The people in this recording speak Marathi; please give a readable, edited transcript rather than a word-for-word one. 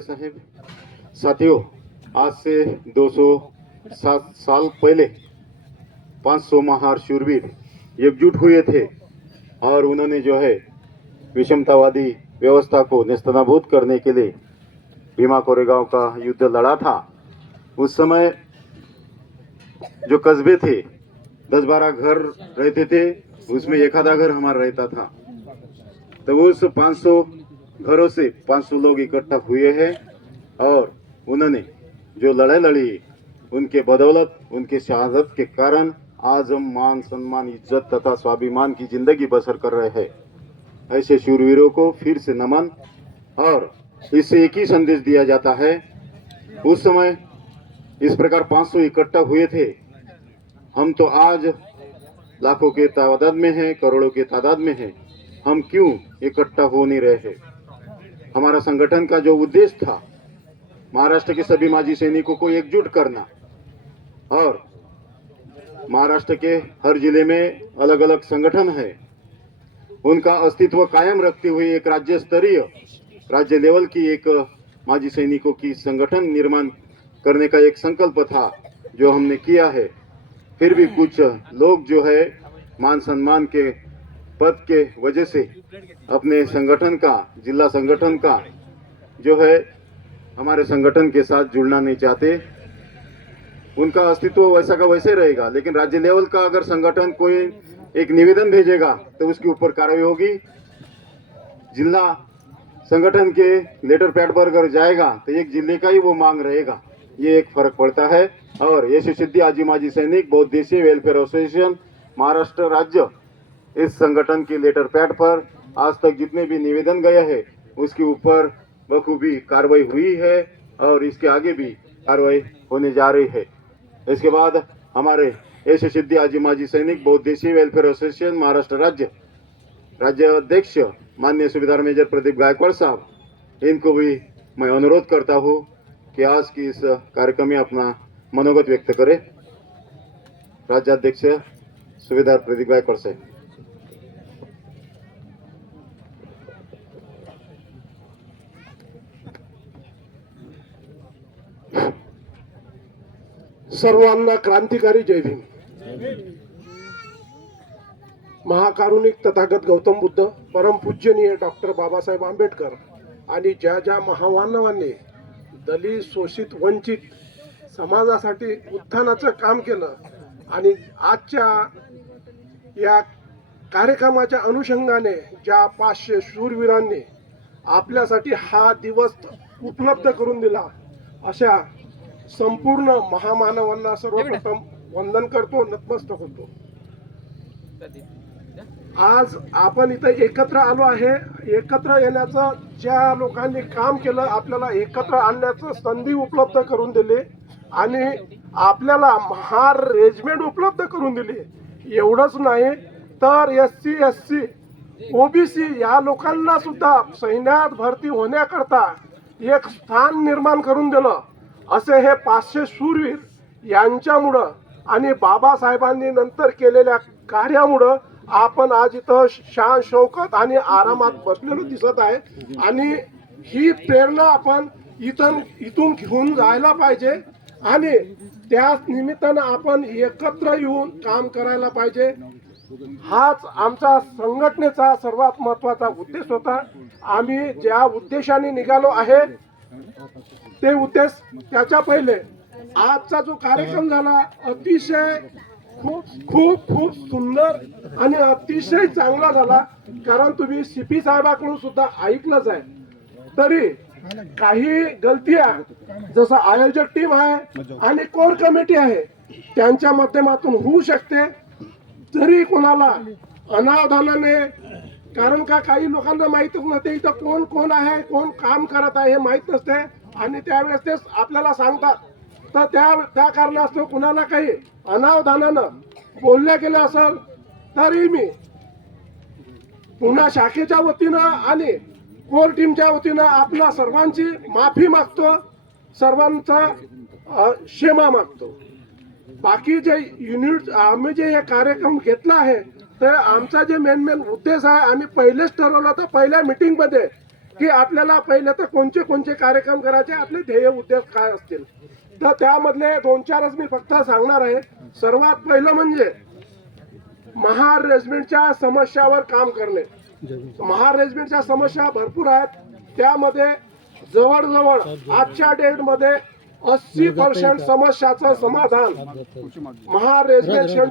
साहेब, साथियों, आज से 207 साल पहले 500 महार शूरवीर एकजुट हुए थे और उन्होंने जो है विषमतावादी व्यवस्था को नेस्तनाबूद करने के लिए भीमा कोरेगांव का युद्ध लड़ा था। उस समय जो कस्बे थे 10-12 घर रहते थे, उसमें एक आधा घर हमारा रहता था। तो उस 500 घरों से 500 लोग इकट्ठा हुए हैं और उन्होंने जो लड़ाई लड़ी, उनके बदौलत, उनके शहादत के कारण आज हम मान सम्मान, इज्जत तथा स्वाभिमान की जिंदगी बसर कर रहे हैं। ऐसे शूरवीरों को फिर से नमन। और इससे एक ही संदेश दिया जाता है, उस समय इस प्रकार 500 इकट्ठा हुए थे, हम तो आज लाखों के तादाद में हैं, करोड़ों के तादाद में हैं, हम क्यों इकट्ठा हो नहीं रहे हैं? हमारा संगठन का जो उद्देश्य था, महाराष्ट्र के सभी माजी सैनिकों को एकजुट करना और महाराष्ट्र के हर जिले में अलग अलग संगठन है, उनका अस्तित्व कायम रखते हुए एक राज्य स्तरीय, राज्य लेवल की एक माजी सैनिकों की संगठन निर्माण करने का एक संकल्प था जो हमने किया है। फिर भी कुछ लोग जो है मान सम्मान के पद के वजह से अपने संगठन का, जिला संगठन का जो है हमारे संगठन के साथ जुड़ना नहीं चाहते। उनका अस्तित्व वैसा का वैसे रहेगा, लेकिन राज्य लेवल का अगर संगठन कोई एक निवेदन भेजेगा तो उसके ऊपर कार्रवाई होगी। जिला संगठन के लेटर पैड पर अगर जाएगा तो एक जिले का ही वो मांग रहेगा, ये एक फर्क पड़ता है। और यशस्वी आजी माजी सैनिक बहुउद्देशीय वेलफेयर एसोसिएशन महाराष्ट्र राज्य, इस संगठन के लेटर पैड पर आज तक जितने भी निवेदन गए हैं उसके ऊपर बखूबी कार्रवाई हुई है और इसके आगे भी कार्रवाई होने जा रही है। इसके बाद हमारे यशस्वी आजी माजी सैनिक बहुउद्देशीय वेलफेयर एसोसिएशन महाराष्ट्र राज्य अध्यक्ष माननीय सूबेदार मेजर प्रदीप गायकवाड़ साहब, इनको भी मैं अनुरोध करता हूँ कि आज की इस कार्यक्रम में अपना मनोगत व्यक्त करें। राज्याध्यक्ष सूबेदार प्रदीप गायकवाड़ साहब। सर्वांना क्रांतिकारी जय भीम। महाकारुणिक तथागत गौतम बुद्ध, परमपूज्यनीय डॉक्टर बाबासाहेब आंबेडकर आणि ज्या ज्या महामानवांनी दलित, शोषित, वंचित समाजासाठी उत्थानाचं काम केलं आणि आजच्या या कार्यक्रमाच्या अनुषंगाने ज्या 500 शूरवीरांनी आपल्यासाठी हा दिवस उपलब्ध करून दिला, अशा संपूर्ण महामानवांना सर्वप्रथम वंदन करतो, नतमस्तक होतो। आज आपण इथे एकत्र आलो आहे। एकत्र येण्याचं, ज्या लोकांनी काम केलं, आपल्याला एकत्र आणण्याचं संधी उपलब्ध करून दिली आणि आपल्याला महार रेजिमेंट उपलब्ध करून दिली। एवढंच नाही तर SC, SC, OBC या लोकांना सुद्धा सैन्यात भरती होण्याकरता एक स्थान निर्माण करून दिलं। असे हे 500 शूरवीर यांच्यामुळं आणि बाबासाहेबांनी नंतर केलेल्या कार्यामुळं आपण आज इथं शान शौकत आणि आरामात बसलेलो दिसत आहे आणि ही प्रेरणा आपण इथून घेऊन जायला पाहिजे आणि त्याच निमित्तानं आपण एकत्र येऊन काम करायला पाहिजे। हाच आमचा संघटनेचा सर्वात महत्त्वाचा उद्देश होता। आम्ही ज्या उद्देशाने निघालो आहे ते उद्देश, त्याच्या पहिले आजचा जो कार्यक्रम झाला अतिशय खूप सुंदर आणि अतिशय चांगला झाला। कारण तुम्ही CP साहेबांकडून सुद्धा ऐकलंच आहे। तरी काही गलत्या, जसं आयोजक टीम आहे आणि कोर कमिटी आहे, त्यांच्या माध्यमातून होऊ शकते। जरी कोणाला अनावधानाने, कारण का काही लोकांना माहीतच नसते इथं कोण कोण आहे, कोण काम करत आहे हे माहीत नसते आणि त्यावेळेस ते आपल्याला सांगतात, तर त्या कारणास्तव कुणाला काही अनावधानानं बोलल्या गेलं असेल तरी मी पुन्हा शाखेच्या वतीनं आणि कोर टीमच्या वतीनं आपल्या सर्वांची माफी मागतो, सर्वांचा क्षमा मागतो। बाकी जे युनिट आम्ही जे हे कार्यक्रम घेतला आहे, तर आमचा जे मेन उद्देश आहे, आम्ही पहिलेच ठरवलं होतं पहिल्या मीटिंगमध्ये की आपल्याला पहिले तर कोणते कोणते कार्यक्रम करायचे, आपले ध्येय उद्देश काय असतील. तर त्यामधले 2-4च मी फक्त सांगणार आहे. सर्वात पहिलं म्हणजे महार रेजिमेंटच्या समस्यावर काम करणे. महार रेजिमेंटच्या समस्या भरपूर आहेत. त्यामध्ये जवळजवळ आजच्या डेटमध्ये 80% समस्याचं समाधान महार रेजिमेंट सेंटर